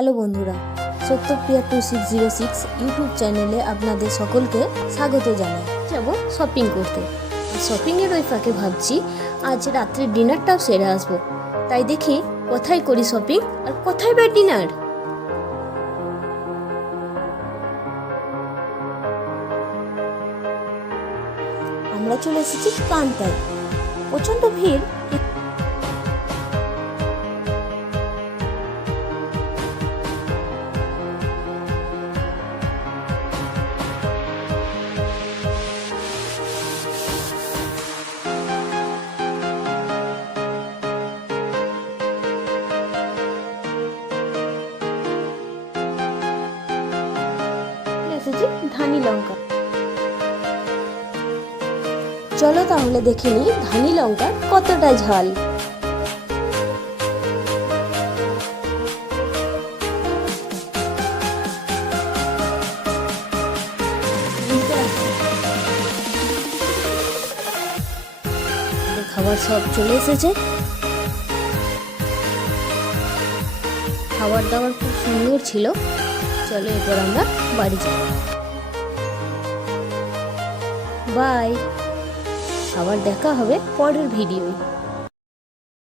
Hello বন্ধুরা, সত্যপ্রিয়া 2606 YouTube চ্যানেলে আপনাদের সকলকে স্বাগত জানাই। যাব শপিং করতে। শপিংয়ের ওই ফাঁকে ভাবছি আজ রাত্রে ডিনারটাও সেরে আসবো। তাই দেখি কোথায় করি শপিং আর কোথায় বা ডিনার। আমরা চলে এসেছি কান্তায়। প্রচণ্ড ভিড়। এসেছি ধানি লঙ্কা। চলো তাহলে দেখে নিই ধানি লঙ্কার কতটা ঝাল। খাবার সব চলে এসেছে। খাবার দাবার খুব সুন্দর ছিল। চলো এরপর আমরা বাড়ি যাই। বাই। আবার দেখা হবে পরের ভিডিওয়।